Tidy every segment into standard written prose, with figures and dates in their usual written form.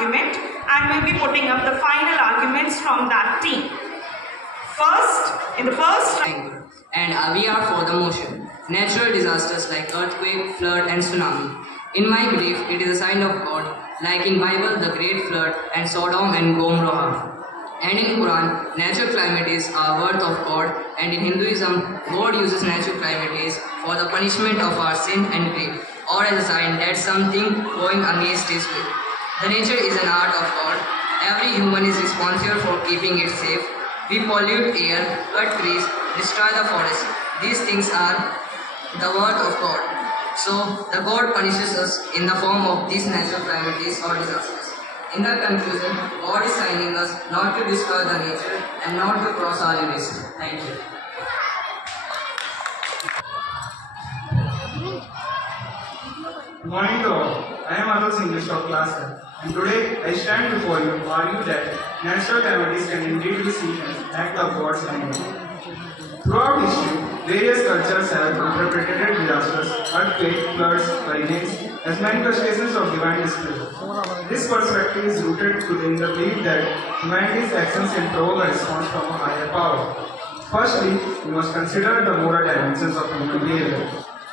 argument and will be putting up the final arguments from that team. In the first and we are for the motion. Natural disasters like earthquake, flood and tsunami. In my belief, it is a sign of God, like in Bible, the great flood and Sodom and Gomorrah. And in Quran, natural calamities are worth of God, and in Hinduism, God uses natural calamities for the punishment of our sin and grief, or as a sign that something going against His will. The nature is an art of God. Every human is responsible for keeping it safe. We pollute air, cut trees, destroy the forest. These things are the word of God. So, the God punishes us in the form of these natural calamities or disasters. In the conclusion, God is signing us not to destroy the nature and not to cross our limits. Thank you. Good morning to all. I am Adol's English of class 10, and today I stand before you to argue that natural calamities can indeed be seen as an act of God's kindness. Throughout history, various cultures have interpreted disasters, earthquakes, floods, hurricanes as manifestations of divine displeasure. This perspective is rooted in the belief that humanity's actions can provoke a response from a higher power. Firstly, we must consider the moral dimensions of human behavior.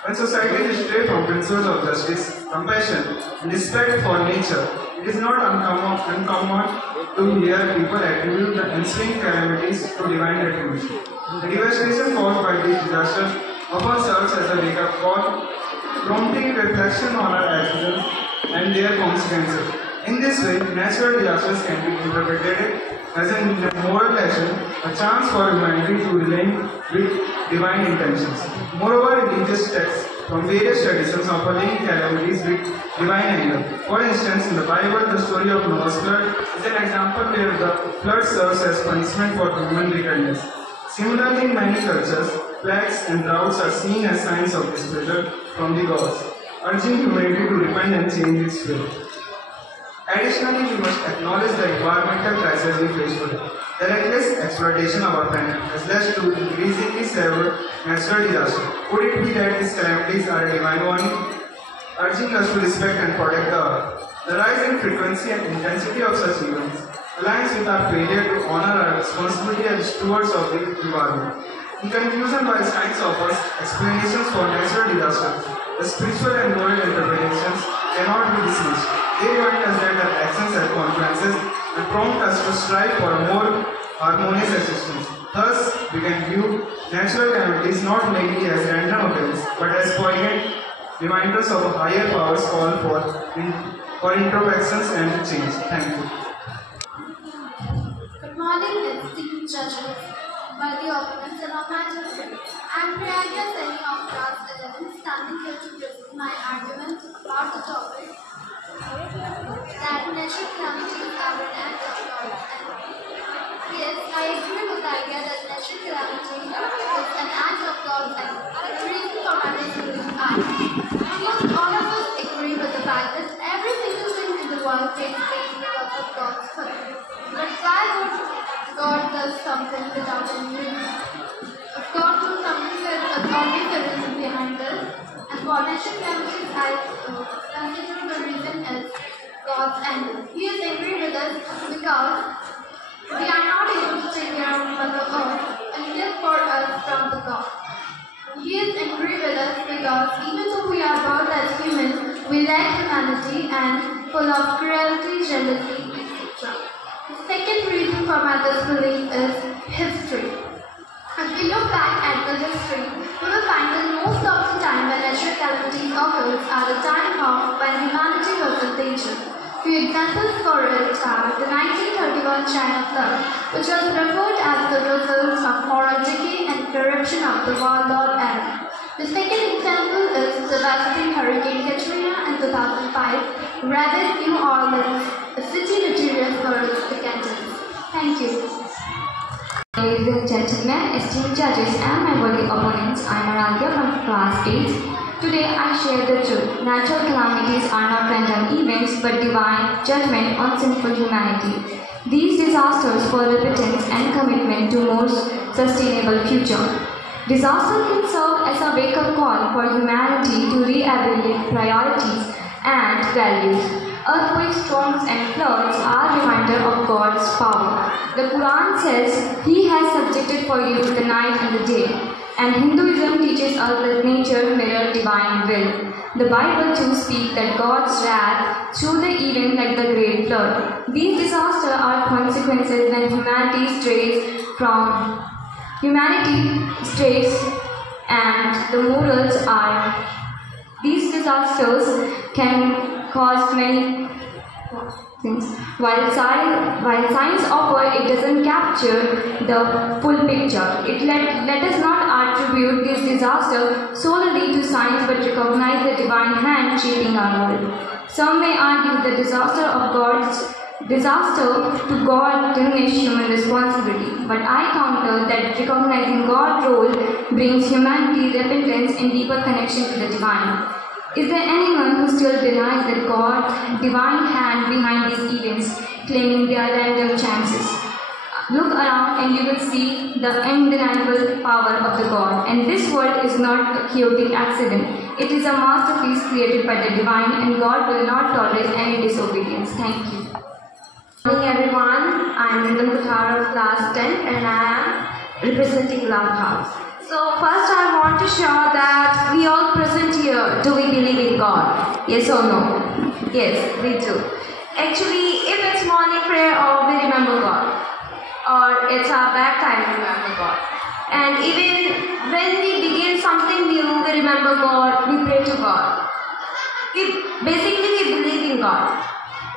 When societies stray from principles of justice, compassion, and respect for nature, it is not uncommon to hear people attribute the ensuing calamities to divine retribution. The devastation caused by these disasters often serves as a wake-up call, prompting reflection on our actions and their consequences. In this way, natural disasters can be interpreted as a moral lesson, a chance for humanity to realign with divine intentions. Moreover, religious texts from various traditions offer link calamities with divine anger. For instance, in the Bible, the story of Noah's flood is an example where the flood serves as punishment for human wickedness. Similarly, in many cultures, plagues and droughts are seen as signs of displeasure from the gods, urging humanity to repent and change its way. Additionally, we must acknowledge the environmental crisis we face today. The reckless exploitation of our planet has led to increasingly severe natural disasters. Could it be that these calamities are a divine warning, urging us to respect and protect the earth? The rise in frequency and intensity of such events aligns with our failure to honor our responsibility as stewards of the environment. In conclusion, while science offers explanations for natural disasters, the spiritual and moral interpretations cannot be dismissed. They remind us that our actions have consequences and prompt us to strive for a more harmonious existence. Thus, we can view natural calamities not merely as random events, but as poignant reminders of a higher power's call for introspections and change. Thank you. Good morning, esteemed judges, worthy opponents and all my children. I am Priyanka Seni of class 11, standing here to present my argument about the topic that natural calamities are an act of God. Yes, I agree with the idea that natural calamity is an act of God, and the reason for my reasoning is almost all of us agree with the fact that every single thing in the world takes place because of God's will. But why would God do something without any reason? If God do something, there is always a reason behind this. And for natural calamities, I consider the reason is God's anger. He is angry with us because we are not able to take care of Mother Earth and live for us from the God. He is angry with us because even though we are born as humans, we lack humanity and full of cruelty, jealousy, etc. The second reason for my disbelief is history. If we look back at the history, we will find that most of the time when natural calamities occurs are the time of when humanity was in danger. Few examples for it are the 1931 China flood, which was referred as the result of moral decay and corruption of the warlord era. The second example is the devastating Hurricane Katrina in 2005, ravaged New Orleans, a city notorious for its decadence. Thank you. Ladies and gentlemen, esteemed judges and my worthy opponents, I am Aradhya from class 8. Today I share the truth. Natural calamities are not random events but divine judgment on sinful humanity. These disasters for repentance and commitment to more sustainable future. Disaster can serve as a wake-up call for humanity to re-evaluate priorities and values. Earthquakes, storms, storms and floods are a reminder of God's power. The Quran says, He has subjected for you the night and the day. And Hinduism teaches us that nature mirrors divine will. The Bible too speaks that God's wrath through the event like the great flood. These disasters are consequences when humanity strays and the morals are. These disasters can cause many things. While science offers, it doesn't capture the full picture. Let us not attribute this disaster solely to science but recognize the divine hand shaping our world. Some may argue the disaster to God diminishes human responsibility, but I counter that recognizing God's role brings humanity repentance and deeper connection to the divine. Is there anyone who still denies that God's divine hand behind these events, claiming they are random chances? Look around and you will see the undeniable power of the God. And this world is not a chaotic accident. It is a masterpiece created by the divine, and God will not tolerate any disobedience. Thank you. Good morning everyone, I am Kjapathri of class 10 and I am representing Love House. So first I want to show that we all present here, do we believe in God? Yes or no? Yes, we do. Actually, if it's morning prayer or we remember God, or it's our back time to remember God. And even when we begin something new, we remember God, we pray to God. We believe in God.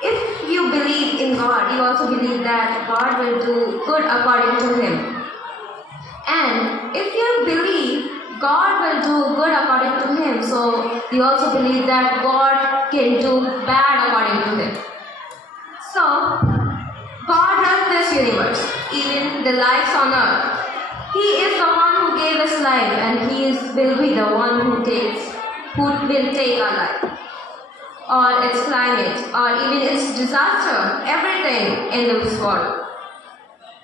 If you believe in God, you also believe that God will do good according to Him. And if you believe God will do good according to Him, so you also believe that God can do bad according to Him. So, God runs this universe, even the lives on earth. He is the one who gave us life, and He will be the one who will take our life, or its climate, or even its disaster, everything in this world.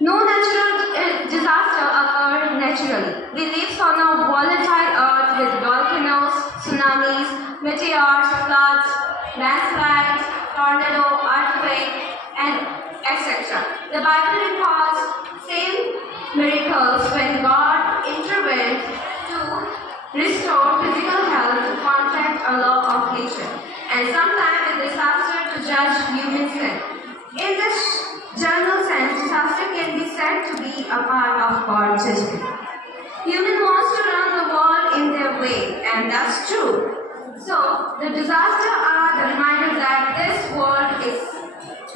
No natural disaster occurs naturally. We live on a volatile earth with volcanoes, tsunamis, meteors, floods, landslides, tornado, earthquake, and etc. The Bible records same miracles when God intervened to restore physical health to contract a law of nature, and sometimes a disaster to judge human sin. In this general sense, disaster can be said to be a part of God's judgment. Humans want to run the world in their way, and that's true. So, the disasters are the reminder that this world is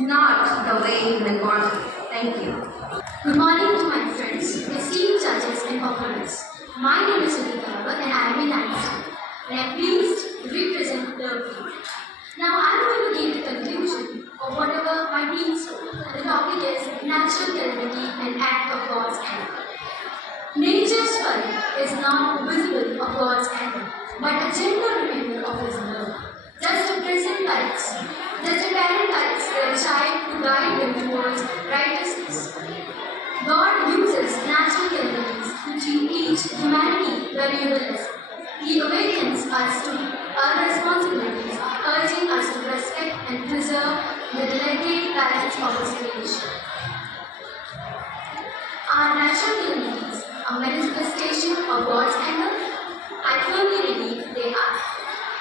not the way human wants it. Thank you. Good morning to my friends, esteemed judges and opponents. My name is Sunita and I am in Dynasty, and I am pleased to represent the team. Now I am going to give the conclusion of whatever my team spoke. The topic is natural calamity and act of God's anger. Nature's fun is not visible of God's anger, but a gentle reminder of His love. Just a present guides, just a parent guides their child to guide them towards righteousness. God uses natural calamities to teach humanity valuable lessons. He awakens us to our responsibilities, urging us to respect and preserve the delicate balance of His creation. Are natural calamities a manifestation of God's anger? I firmly believe they are.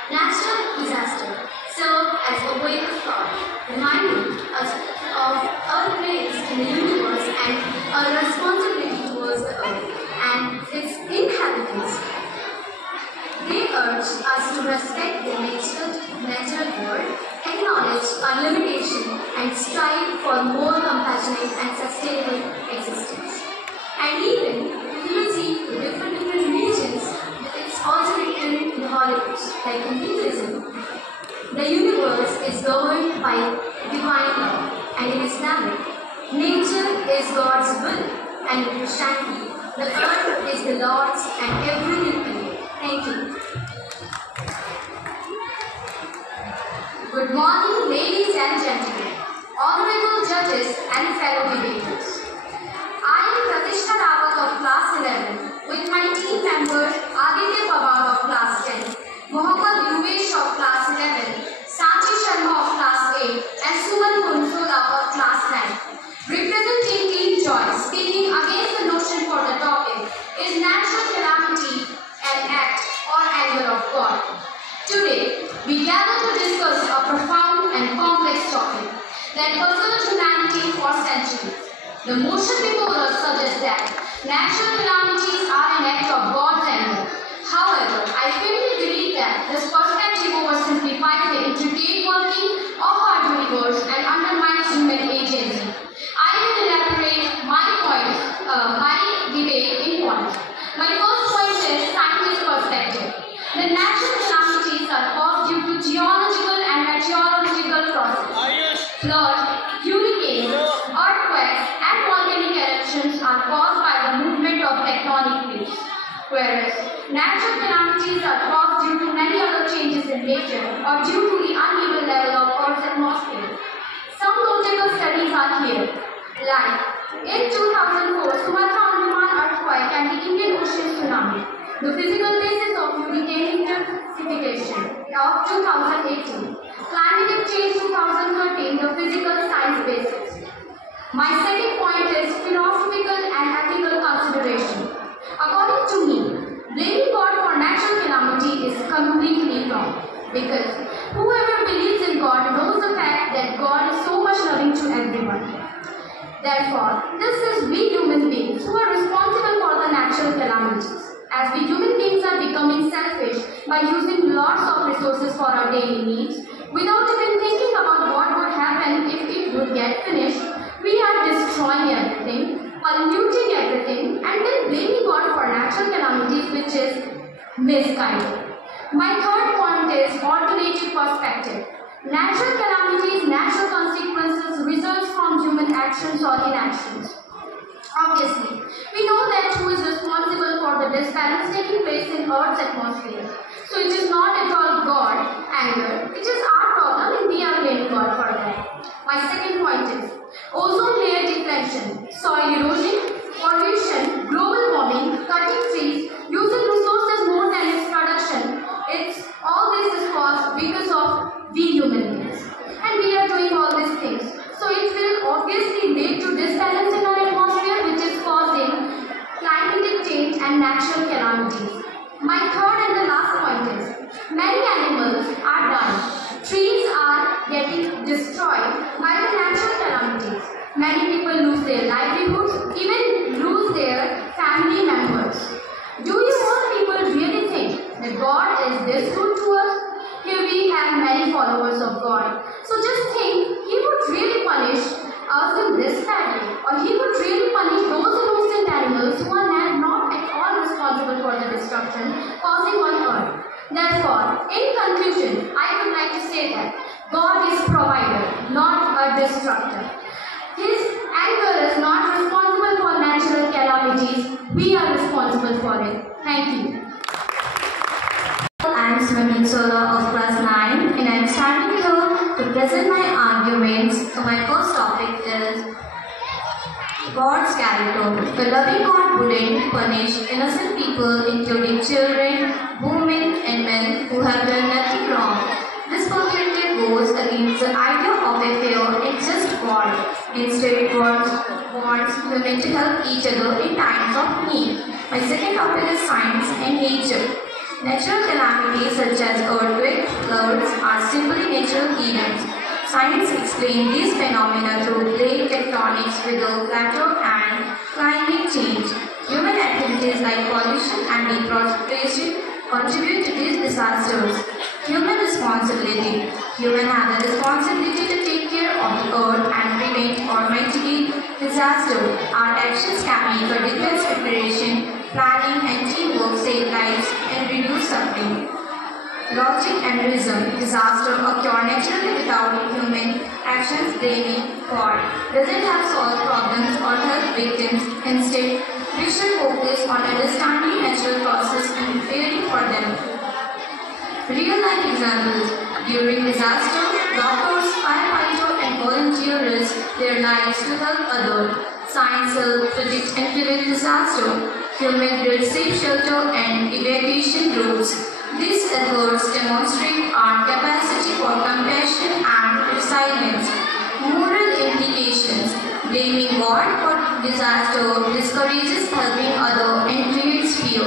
Natural disasters serve as a way of thought, reminding us of our place in the universe and our responsibility towards the earth and its inhabitants. They urge us to respect the natural world, acknowledge our limitation, and strive for more compassionate and sustainable existence. And even if you see the different religions, it's also written in the Holy Books, like in Hinduism. The universe is governed by divine law, and in Islamic, nature is God's will, and in Christianity, the earth is the Lord's and everything in it. Thank you. Good morning, ladies and gentlemen, honorable judges and fellow debaters. I am Pratishtha Rawat of class 11 with my team members Aditya Pawar of class 10, Mohammad Yuvesh of class 11, Sanchi Sharma of class 8, and Suman next topic that puzzled humanity for centuries. The motion before us suggests that natural calamities are an act of God's anger. However, I firmly believe that this perspective oversimplifies the intricate working of our universe and undermines human agency. I will elaborate my debate in points. My first point is scientist perspective. The natural calamities are caused due to geological and meteorological processes. Floods, hurricanes, earthquakes, and volcanic eruptions are caused by the movement of tectonic plates. Whereas natural calamities are caused due to many other changes in nature or due to the uneven level of Earth's atmosphere. Some notable studies are here, like in 2004 Sumatra Andaman earthquake and the Indian Ocean tsunami, the physical basis of hurricane intensification of 2018, climate change 2013, the physical science basis. My second point is philosophical and ethical consideration. According to me, blaming God for natural calamity is completely wrong, because whoever believes in God knows the fact that God is so much loving to everyone. Therefore, this is we human beings who are responsible for the natural calamities, as we human beings are becoming selfish by using lots of resources for our daily needs without even thinking about what would happen if it would get finished. We are destroying everything, polluting everything, and then blaming God for natural calamities, which is misguided. My third point is alternative perspective. Natural calamities, natural consequences results from human actions or inactions. Obviously, we know that who is responsible for the disbalance taking place in Earth's atmosphere. So it is not at all God anger, it is our problem and we are blaming God for that. My second point is ozone layer depletion, soil erosion, pollution, global warming, cutting trees, using resources more than its production. All this is caused because of we human beings. And we are doing all these things. So it will obviously lead to disbalance in our atmosphere, which is causing climatic change and natural calamities. My third and the last point is many animals are dying. Trees are getting destroyed by the natural calamities. Many people lose their livelihoods, even lose their family members. Do you all people really think that God is this rude to us? Here we have many followers of God. So just think, He would really punish us in this badly, or He would really punish those innocent animals who are not at all responsible for the destruction causing on earth. Therefore, in conclusion, I would like to say that God is provider, not a destructor. His anger is not responsible for natural calamities. We are responsible for it. Thank you. I am Swimming Sola of class 9 and I am standing here to present my arguments. So my first topic is God's character. The loving God wouldn't punish innocent people, including children, women and men who have done nothing wrong. This perspective goes against the idea of a fair and just God. Instead, it wants women to help each other in times of need. My second topic is science and nature. Natural calamities such as earthquakes, floods are simply natural events. Science explains these phenomena through plate tectonics, weather pattern, and climate change. Human activities like pollution and deforestation contribute to these disasters. Human responsibility. Humans have the responsibility to take care of the earth and prevent or mitigate disaster. Our actions can make a defense preparation, planning and teamwork save lives and reduce suffering. Logic and reason. Disaster occur naturally without human actions. Blaming God doesn't have solved problems or help victims. Instead, we should focus on understanding natural processes and preparing for them. Real life examples. During disaster, doctors, firefighters and volunteers risk their lives to help others. Science helps predict and prevent disaster. Humans build safe shelter and evacuation routes. These efforts demonstrate our capacity for compassion and resilience. Moral implications. Blaming God for disaster discourages helping others and creates fear,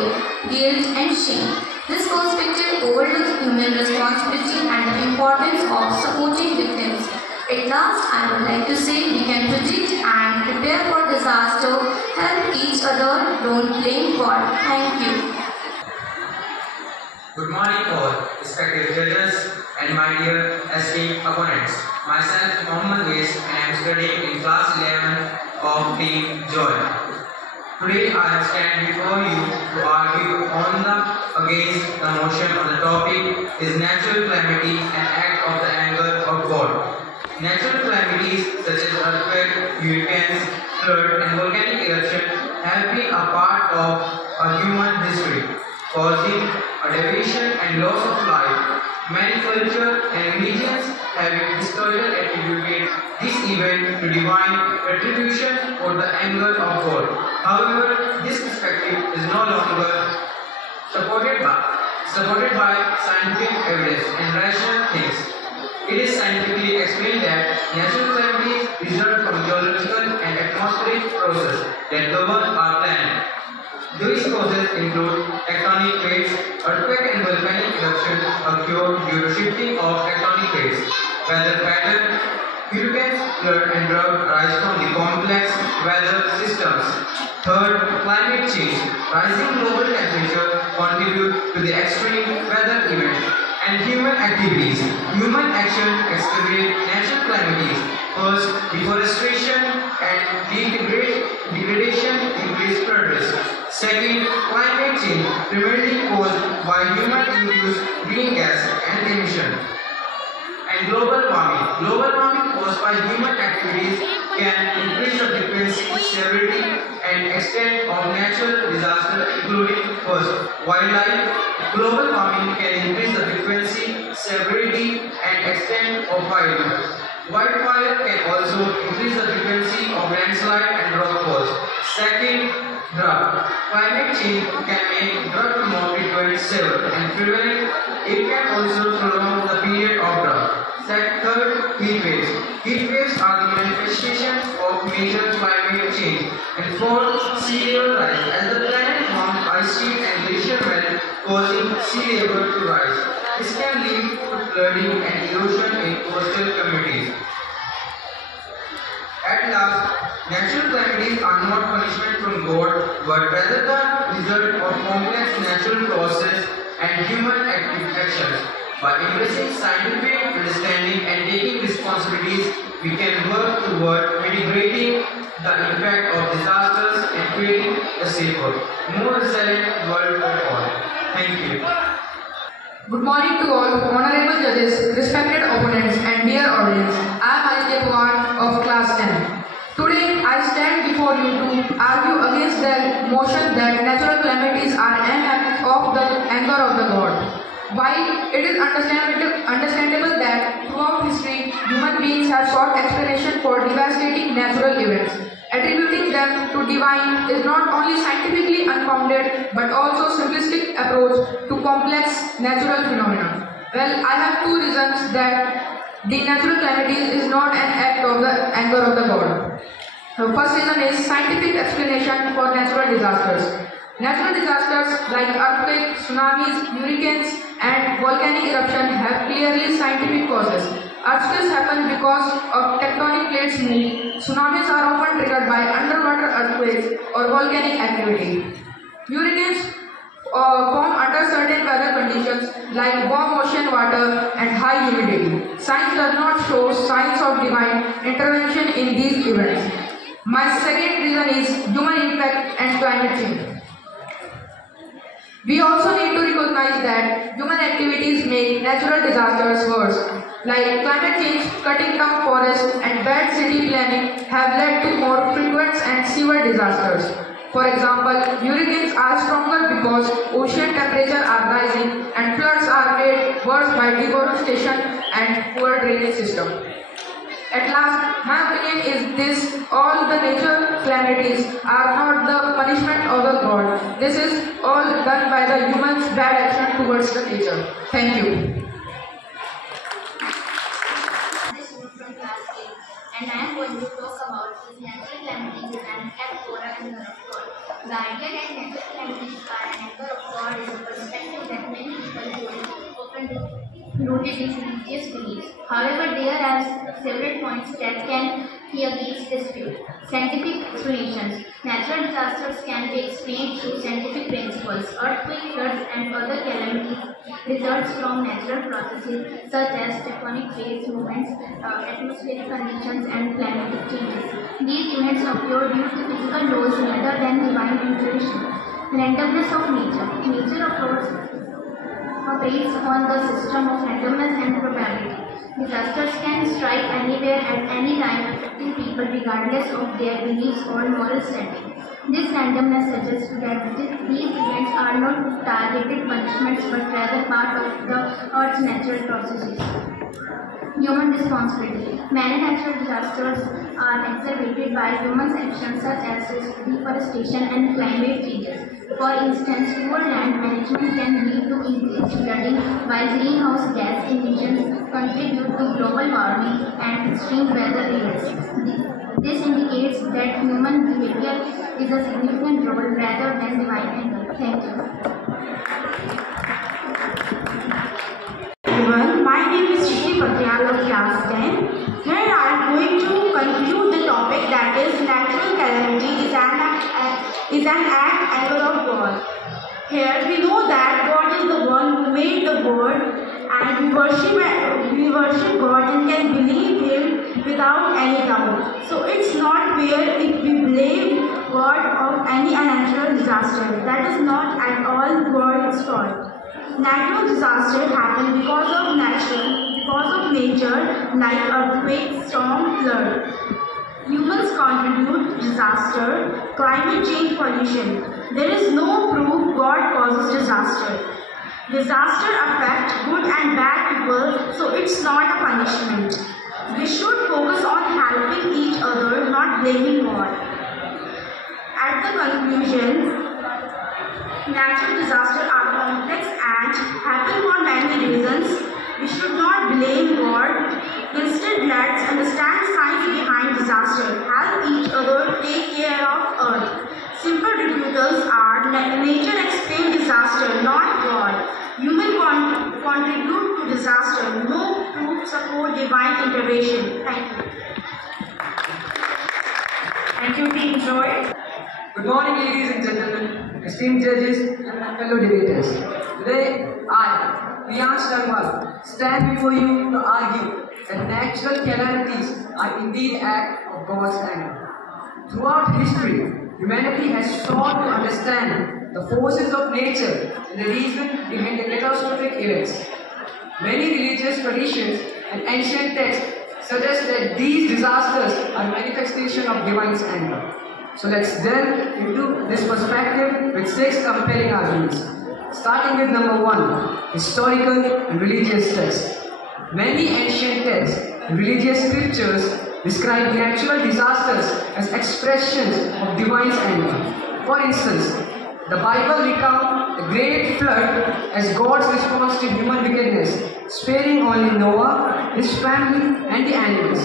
guilt and shame. This perspective overlooks human responsibility and the importance of supporting victims. It last, I would like to say we can predict and prepare for disaster, help each other, don't blame God. Thank you. Good morning all, respected judges and my dear esteemed opponents. Myself, Mohammed Wais, and I am studying in class 11 of Team JEUX. Today I have stand before you to argue against the motion on the topic is natural calamity an act of the anger of God. Natural calamities such as earthquake, hurricanes, flood and volcanic eruption have been a part of a human history, causing a devastation and loss of life. Many cultures and religions have historically attributed this event to divine retribution or the anger of God. However, this perspective is no longer supported by scientific evidence and rational things. It is scientifically explained that natural calamities result from geological and atmospheric processes that govern our planet. These processes include tectonic plates. Earthquake and volcanic eruptions occur due to shifting of tectonic plates. Weather pattern, hurricanes, flood and drought arise from the complex weather systems. Third, climate change. Rising global temperature contribute to the extreme weather events. And human activities. Human action exacerbate natural calamities. First, deforestation and degradation increase flood risk. Second, climate change, primarily caused by human-induced green gas and emission. And global warming. Global warming caused by human activities can increase the frequency, severity, and extent of natural disasters, including first, wildlife. Global warming can increase the frequency, severity, and extent of wildlife. Wildfire can also increase the frequency of landslide and rock falls. Second, drought. Climate change can make drought more frequent, severe, and prevalent. It can also prolong the period of drought. Third, heat waves. Heat waves are the manifestations of major climate change. And fourth, sea level rise. As the planet warms, ice sheet and glacier melt, causing sea level to rise. This can lead to flooding and erosion in coastal communities. At last, natural calamities are not punishment from God, but rather the result of complex natural processes and human actions. By embracing scientific understanding and taking responsibilities, we can work toward mitigating the impact of disasters and creating a safer, more resilient world for all. Thank you. Good morning to all honorable judges, respected opponents and dear audience. I am Haridwar of class 10. Today I stand before you to argue against the motion that natural calamities are an act of the anger of the God. While it is understandable that throughout history human beings have sought explanation for devastating natural events, attributing them to divine is not only scientifically unfounded but also simplistic approach to complex natural phenomena. Well, I have two reasons that the natural calamities is not an act of the anger of the God. The first reason is scientific explanation for natural disasters. Natural disasters like earthquakes, tsunamis, hurricanes and volcanic eruption have clearly scientific causes. Earthquakes happen because of tectonic plates move. Tsunamis are often triggered by underwater earthquakes or volcanic activity. Hurricanes form under certain weather conditions like warm ocean water and high humidity. Science does not show signs of divine intervention in these events. My second reason is human impact and climate change. We also need to recognize that human activities make natural disasters worse, like climate change, cutting down forests and bad city planning have led to more frequent and severe disasters. For example, hurricanes are stronger because ocean temperatures are rising and floods are made worse by deforestation and poor drainage system. At last, my opinion is this: all the nature calamities are not the punishment of the God. This is all done by the human's bad action towards the nature. Thank you. And I am going to talk about this natural calamities and act for an anger of God. The idea that natural calamities are an anger of God is a perspective that many people hold, often rooted in religious beliefs. However, there are several points that can be against this view. Scientific explanations. Natural disasters can be explained through scientific principles. Earthquakes, floods, and other calamities results from natural processes such as tectonic plate movements, atmospheric conditions, and climatic changes. These events occur due to physical laws rather than divine intervention. Randomness of nature. Nature operates on the system of randomness and probability. Disasters can strike anywhere at any time, affecting people regardless of their beliefs or moral standing. This randomness suggests that these events are not targeted punishments but rather part of the Earth's natural processes. Human responsibility. Many natural disasters are exacerbated by human actions such as deforestation and climate changes. For instance, poor land management can lead to increased flooding, while greenhouse gas emissions contribute to global warming and extreme weather events. This indicates that human behavior is a significant role rather than divine anger. Thank you. Everyone, my name is Kjapathri of class 10. Here I am going to conclude the topic that is natural calamity is an act anger of God. Here we know that God is the one who made the world and we worship God and can believe Him without any doubt. So it's not fair if we blame God of any unnatural disaster. That is not at all God's fault. Natural disasters happen because of nature, like earthquake, storm, flood. Humans contribute disaster, climate change, pollution. There is no proof God causes disaster. Disaster affects good and bad people, so it's not a punishment. We should focus on helping each other, not blaming God. At the conclusion, natural disasters are complex and happen for many reasons. We should not blame God. Instead, let's understand science behind disaster. Help each other take care of Earth. Simple rebuttals are nature explains disaster, not God. Human contribute to disaster. No proof support divine intervention. Thank you. Thank you, Team Joy. Good morning, ladies and gentlemen, esteemed judges and my fellow debaters. Today, I, Priyansh Sharma, stand before you to argue that natural calamities are indeed acts of God's anger. Throughout history, humanity has sought to understand the forces of nature and the reason behind the catastrophic events. Many religious traditions and ancient texts suggest that these disasters are manifestations of divine anger. So let's delve into this perspective with 6 compelling arguments. Starting with number 1, historical and religious texts. Many ancient texts and religious scriptures describe natural disasters as expressions of divine anger. For instance, the Bible recounts the great flood as God's response to human wickedness, sparing only Noah, his family, and the animals.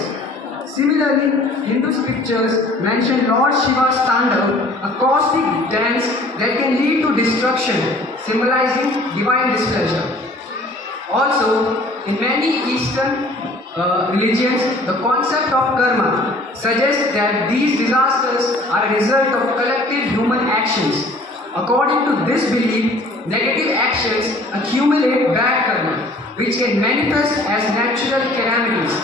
Similarly, Hindu scriptures mention Lord Shiva's Tandav, a cosmic dance that can lead to destruction, symbolizing divine displeasure. Also, in many Eastern religions, the concept of karma suggests that these disasters are a result of collective human actions. According to this belief, negative actions accumulate bad karma, which can manifest as natural calamities.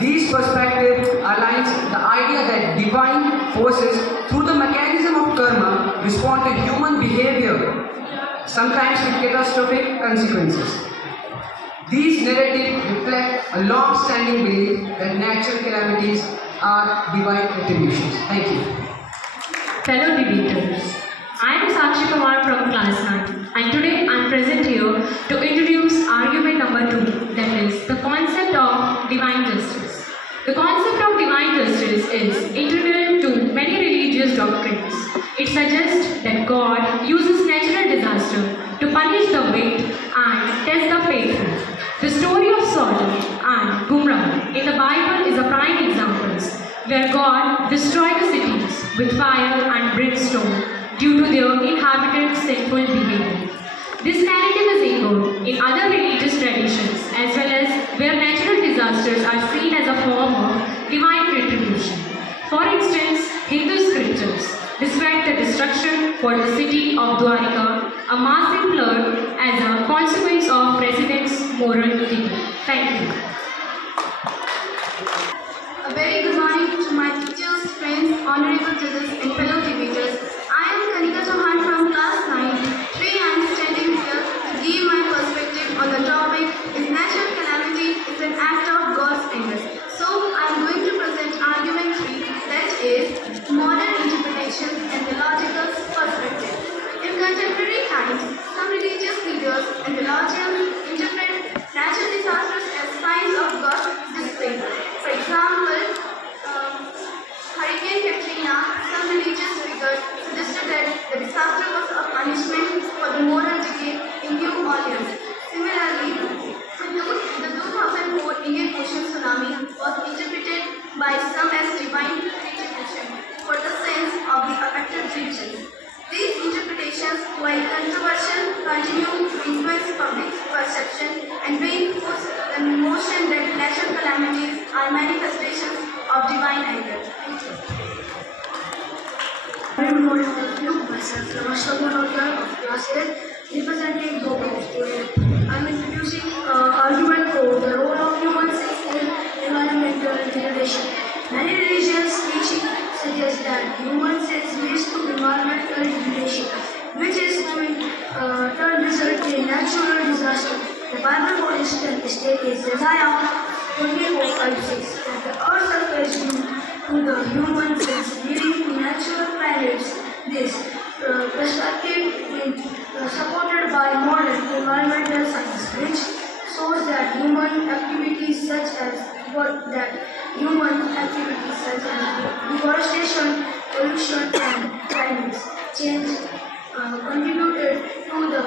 These perspectives aligns the idea that divine forces, through the mechanism of karma, respond to human behavior, sometimes with catastrophic consequences. These narratives reflect a long-standing belief that natural calamities are divine attributions. Thank you. Fellow debaters, I am Sakshi Kumar from class 9 and today I am present here to introduce argument number 2, that is the concept of divine justice. The concept of divine justice is integral to many religious doctrines. It suggests that God uses natural disaster to punish the wicked and test the faithful. The story of Sodom and Gomorrah in the Bible is a prime example where God destroyed the cities with fire and brimstone due to their inhabitants' sinful behavior. This narrative is echoed in other religious traditions as well as where natural disasters are seen as a form of divine retribution. For instance, Hindu scriptures describe the destruction for the city of Dwarika, a massive flood, as a consequence of residents' moral decay. Thank you. A very good morning to my teachers, friends, honorable judges and fellow debaters. I am Kanika Chauhan from class 9. Today I am standing here to give my perspective on the topic, is natural calamity is an act of God's anger. So I am going to present argument 3, that is modern interpretation and theological perspective. In contemporary times, some religious leaders and theologians interpret natural disasters as signs of God's displeasure. For example, Hurricane Katrina, some religious figures suggested that the disaster was a punishment for the moral decay in New Orleans. Similarly, the 2004 Indian Ocean tsunami was interpreted by some as divine retribution for the sins of the affected regions. These interpretations, while controversial, continue to influence public perception and reinforce the notion that natural calamities are manifestations of divine anger. Thank you. Good morning to you. Myself, Namaskar Manohar of class 8, representing Bhopal. Today, I am introducing argument for the role of humans in environmental degradation. Many religions teaching suggest that humans leads to environmental degradation, which is to turn result in natural disaster. The Bible, for instance, states Isaiah 24:5-6 that the earth surface due to the human sins leading to natural climates. This perspective is supported by modern environmental science, which shows that human activities such as deforestation, pollution, and climate change contributed to the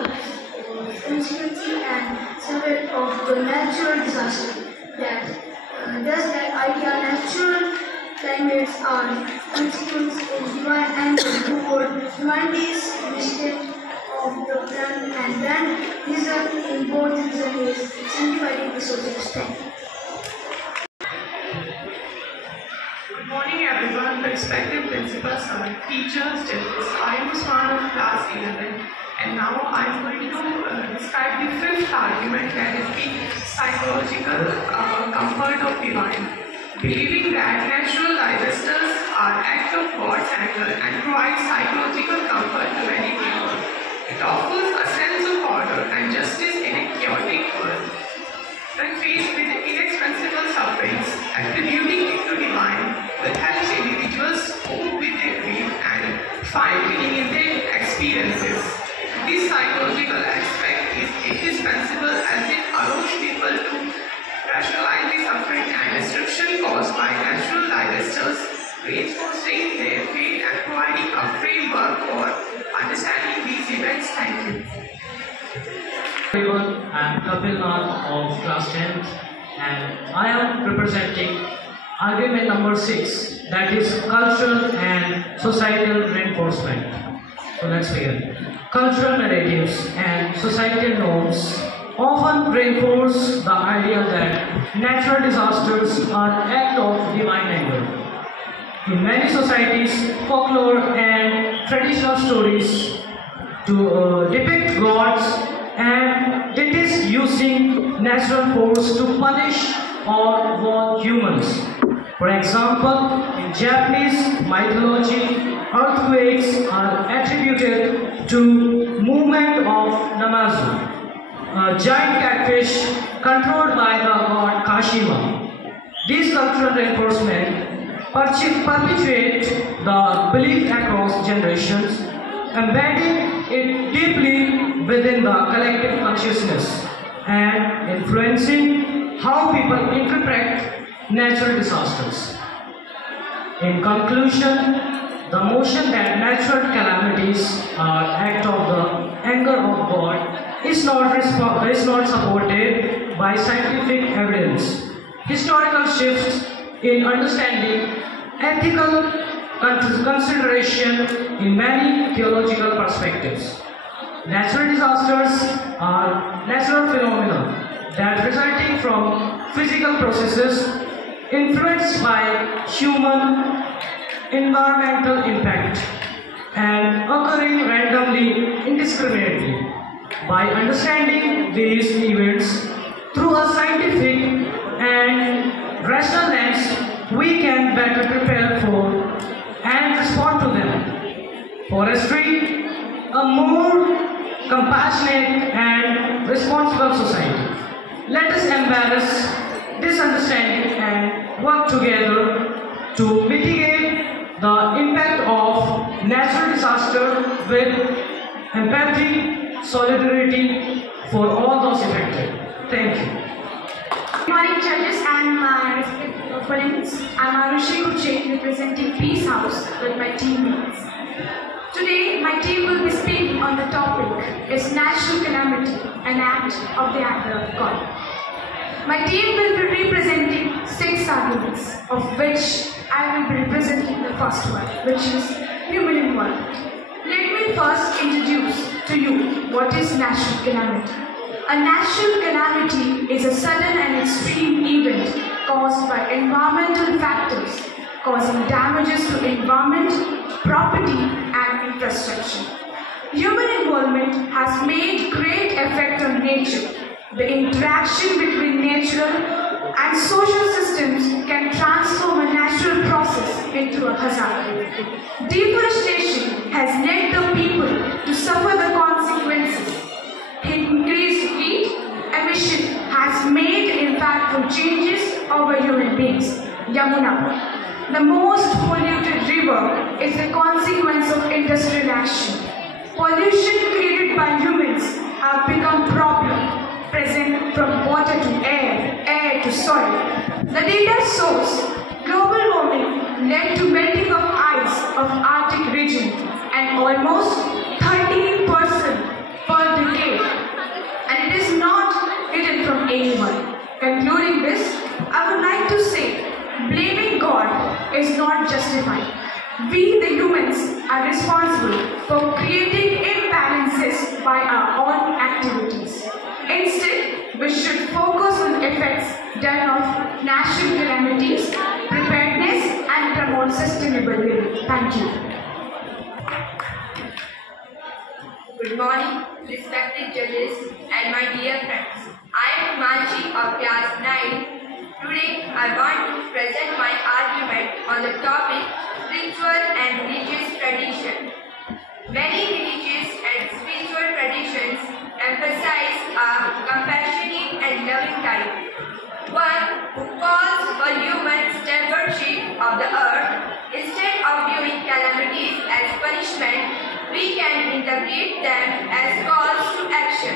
frequency and severity of the natural disaster. Thus, that idea natural climates are consequence in divine anger toward humanity's mistake of the plan, and then result in both reason is sanctifying the subject's time. Good morning everyone, respected principals, teachers, judges. I am Usman of class 11 and now I am going to describe the fifth argument, that is the psychological comfort of divine. Believing that natural disasters are acts of God's anger and provide psychological comfort to many people. It offers a sense of order and justice in a chaotic world. When faced with inexpensible sufferings, attributing it to divine will help individuals cope with their grief and find meaning in their experiences. This psychological aspect is indispensable as it allows people to rationalize the suffering and destruction caused by natural disasters, reinforcing their faith and providing a framework for understanding these events. Thank you. Everyone, I am Kapil Nath of class 10th and I am representing argument number 6, that is cultural and societal reinforcement. So let's begin. Cultural narratives and societal norms often reinforce the idea that natural disasters are acts of divine anger. In many societies, folklore and traditional stories to depict gods and deities using natural force to punish or warn humans. For example, in Japanese mythology, earthquakes are attributed to movement of Namazu, a giant catfish controlled by the god Kashima. These cultural reinforcements perpetuate the belief across generations, embedding it deeply within the collective consciousness and influencing how people interpret natural disasters. In conclusion, the notion that natural calamities are act of the anger of God is not supported by scientific evidence. Historical shifts in understanding, ethical consideration in many theological perspectives. Natural disasters are natural phenomena that resulting from physical processes influenced by human environmental impact and occurring randomly, indiscriminately. By understanding these events through a scientific and rational lens, we can better prepare for and respond to them. Forestry, a more compassionate and responsible society. Let us embrace this understanding and work together to mitigate the impact of natural disaster with empathy, solidarity for all those affected. Thank you. Good morning, judges and my respected opponents. I'm Arushi Kuche, representing Peace House with my teammates. Today, my team will be speaking on the topic is natural calamity, an act of the anger of God. My team will be representing 6 arguments, of which I will be representing the first one, which is human involvement. Let me first introduce to you what is natural calamity. A natural calamity is a sudden and extreme event caused by environmental factors, causing damages to environment, property and infrastructure. Human involvement has made great effect on nature. The interaction between natural and social systems can transform a natural process into a hazard. Deforestation has led the people to suffer the consequences. Increased heat emission has made impactful changes over human beings. Yamuna, the most polluted river, is a consequence of industrial action. Pollution created by humans have become problem present from water to air, air to soil. The data shows global warming led to melting of ice of Arctic region and almost 13% per decade. And it is not hidden from anyone. Concluding this, I would like to say, blaming God is not justified. We, the humans, are responsible for creating imbalances by our own activities. Instead, we should focus on effects done of natural calamities, preparedness, and promote sustainable living. Thank you. Good morning, respected judges and my dear friends. I am Himanshi of class 9. Today, I want to present my argument on the topic spiritual and religious tradition. Many religious and spiritual traditions emphasize a compassionate and loving type, one who calls for human stewardship of the earth. Instead of viewing calamities as punishment, we can interpret them as calls to action,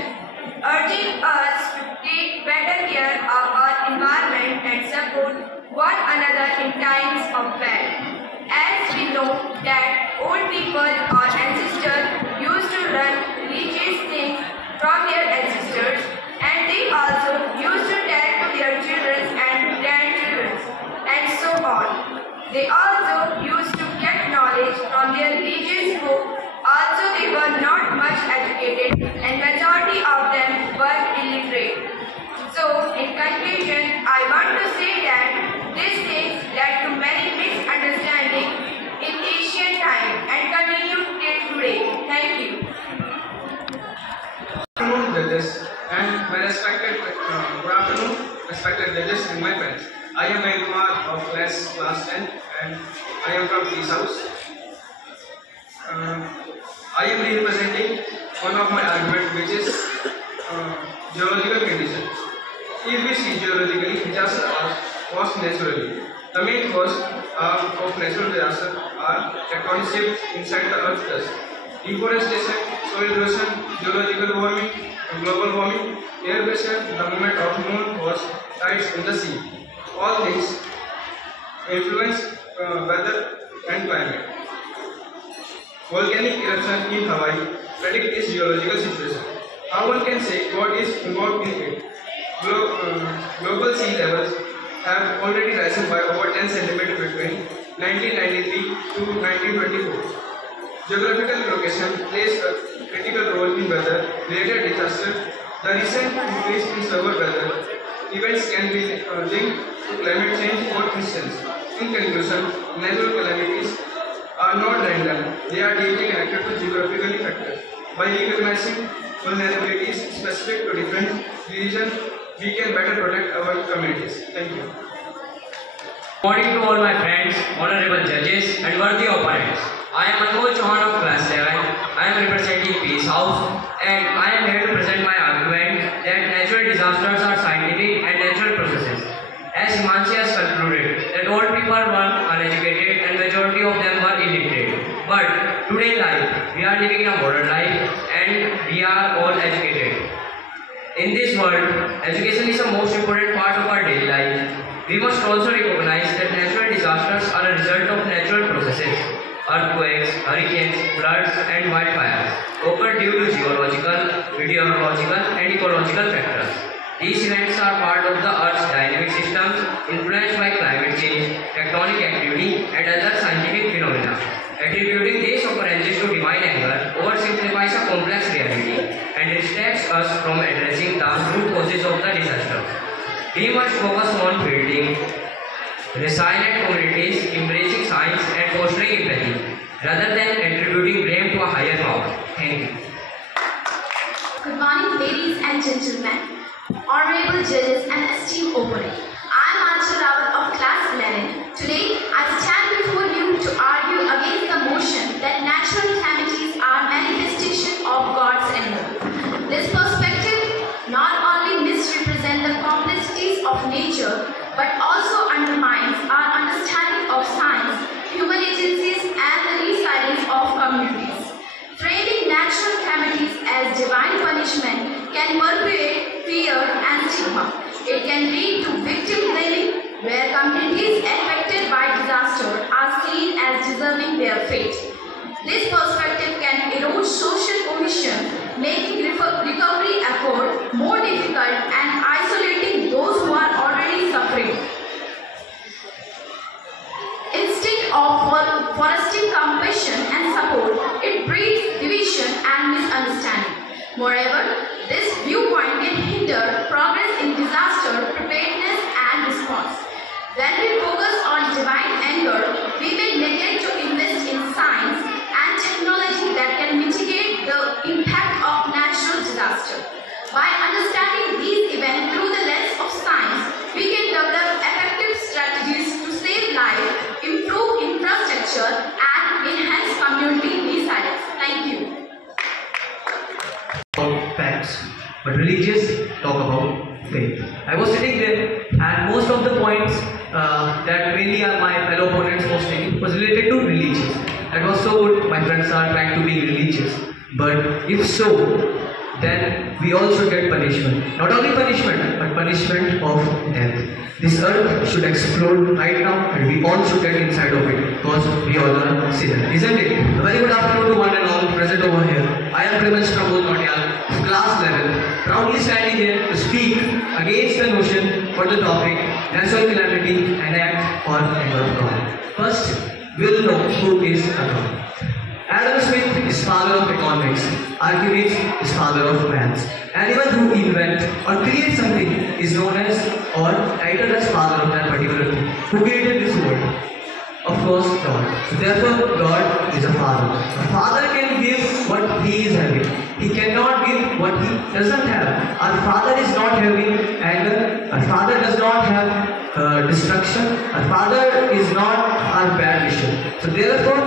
urging us to take better care of our environment and support one another in times of peril. As we know that old people or ancestors used to learn religious things from their ancestors, and they also used to tell to their children and grandchildren, and so on. They also used to get knowledge from their religious books. Also, they were not much educated, and majority of them were illiterate. So, in conclusion, I want to say that these things led to many misunderstandings in ancient time and continue till today. Thank you. Good afternoon, judges, and my respected judges and my friends. I am Kumar of class 10, and I am from Peace House. I am representing one of my arguments, which is geological condition. If we see geologically, disasters are caused naturally. The main cause of natural disasters are tectonic shifts inside the Earth's crust, deforestation, soil erosion, geological warming, global warming, air pressure, the movement of moon cause tides in the sea. All things influence weather and climate. Volcanic eruption in Hawaii predict its geological situation. How one can say God is involved in it? Global sea levels have already risen by over 10 cm between 1993 to 1924. Geographical location plays a critical role in weather-related disasters. The recent increase in severe weather events can be linked to climate change, for instance. In conclusion, natural calamities are not random, they are deeply connected to geographical factors. By recognizing vulnerabilities specific to different regions, we can better protect our communities. Thank you. Good morning to all my friends, honorable judges and worthy opponents. I am Anmol Chauhan of class 11. I am representing Peace House and I am here to present my argument that natural disasters are scientific and natural processes. As Himanshi has concluded that all people were uneducated and majority of them were illiterate. But today life, we are living in a modern life and we are all educated. In this world, education is the most important part of our daily life. We must also recognize that natural disasters are a result of natural processes. Earthquakes, hurricanes, floods and wildfires occur due to geological, meteorological and ecological factors. These events are part of the Earth's dynamic systems influenced by climate change, tectonic activity and other scientific phenomena. Attributing these occurrences to divine anger oversimplifies a complex reality and distracts us from addressing the root causes of the disaster. We must focus on building resilient communities, embracing science and fostering empathy, rather than attributing blame to a higher power. Thank you. Good morning, ladies and gentlemen, honorable judges and esteemed opponent. I am Anshul Rawat of class 11. Today, I stand before you to argue against the motion that natural calamities are manifestation of God's anger. This perspective not only misrepresents the complexities of nature, but also undermines our understanding of science, human agencies, and the resilience of communities. Framing natural calamities as divine punishment can perpetuate fear and stigma. It can lead to victim blaming, where communities affected by disaster are seen as deserving their fate. This perspective can erode social cohesion, making recovery effort more difficult and isolating those who are already suffering. Instead of fostering compassion and support, it breeds division and misunderstanding. Moreover, this viewpoint can hinder progress in disaster preparedness and response. When we focus on divine anger, we may neglect to invest in science and technology that can mitigate the impact of natural disaster. By understanding these events through the lens of science, we can develop effective strategies to save lives, improve infrastructure, and enhance community resilience. Thank you. Facts, but religious talk about faith. I was sitting there and most of the points that mainly my fellow opponents was making was related to religious. That was so good, my friends are trying to be religious. But if so, then we all should get punishment. Not only punishment, but punishment of death. This earth should explode right now and we all should get inside of it because we all are sinners, isn't it? A very good afternoon to one and all present over here. I am Pramod Notial, class 11, proudly standing here to speak against the notion for the topic natural calamity and act for anger of God. First, we'll know who is a God. Adam Smith is father of economics, Archimedes is father of maths. Anyone who invents or creates something is known as or titled as father of that particular thing. Who created this world? Of course, God. So therefore, God is a father. A father can give what he is having. He cannot give what he doesn't have. Our father is not having anger. Our father does not have destruction. Our father is not our bad vision. So therefore,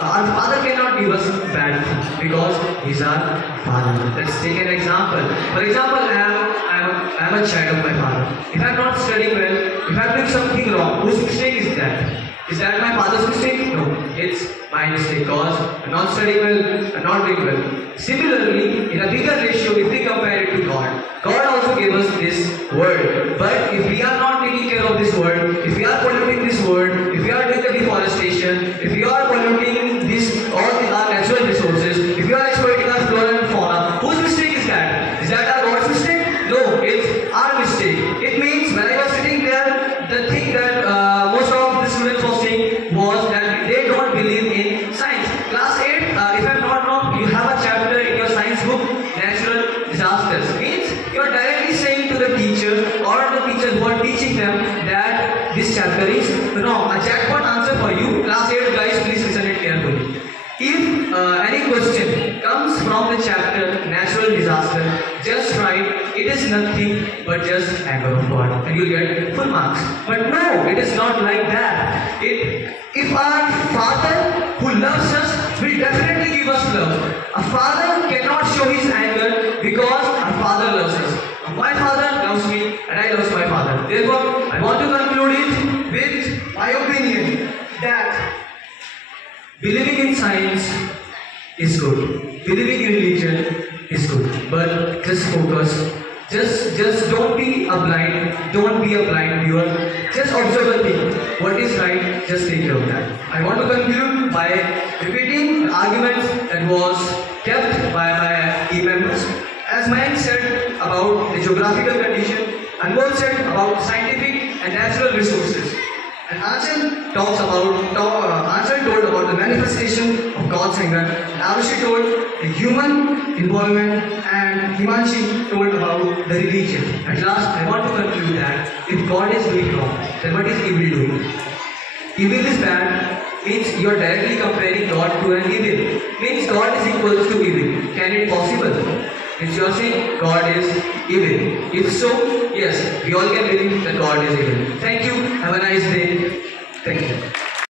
our father cannot give us bad things because he's our father. Let's take an example. For example, I am a child of my father. If I am not studying well, if I am doing something wrong, whose mistake is that? Is that my father's mistake? No, it's my mistake because I am not studying well, I am not doing well. Similarly, in a bigger ratio, if we compare it to God, God also gave us this world. But if we are not taking care of this world, if we are polluting this world, if we are doing the deforestation, if we are polluting our natural resources, if we are exploiting our flora and fauna, whose mistake is that? Is that our God's mistake? No, it's our mistake. It means when I was sitting there, the thing that most of the students were saying was that they don't believe in science. Class 8, if I'm not wrong, you have a chapter in your science book, natural disasters. Means you are directly saying to the teacher or the jackpot answer for you. Class 8 guys, please listen it carefully. If any question comes from the chapter natural disaster, just write it is nothing but just anger of God and you'll get full marks. But no, it is not like that. If our Father who loves us will definitely give us love. A father cannot show his anger because our Father loves us. My Father loves me and I love my Father. Therefore, I want to conclude it with my opinion that believing in science is good. Believing in religion is good. But just focus. Just don't be a blind viewer. Just observe the thing. What is right, just take care of that. I want to conclude by repeating the arguments that was kept by my key members. As Mayank said about the geographical condition, Anmol said about scientific and natural resources. And Achal told about the manifestation of God's anger. And Arushi told the human involvement, and Himanshi told about the religion. At last, I want to conclude that if God is doing wrong, then what is evil doing? Evil is bad means you are directly comparing God to an evil. Means God is equal to evil. Can it possible? Means you are saying God is evil. If so, yes, we all can believe that God is evil. Thank you. Have a nice day. Thank you.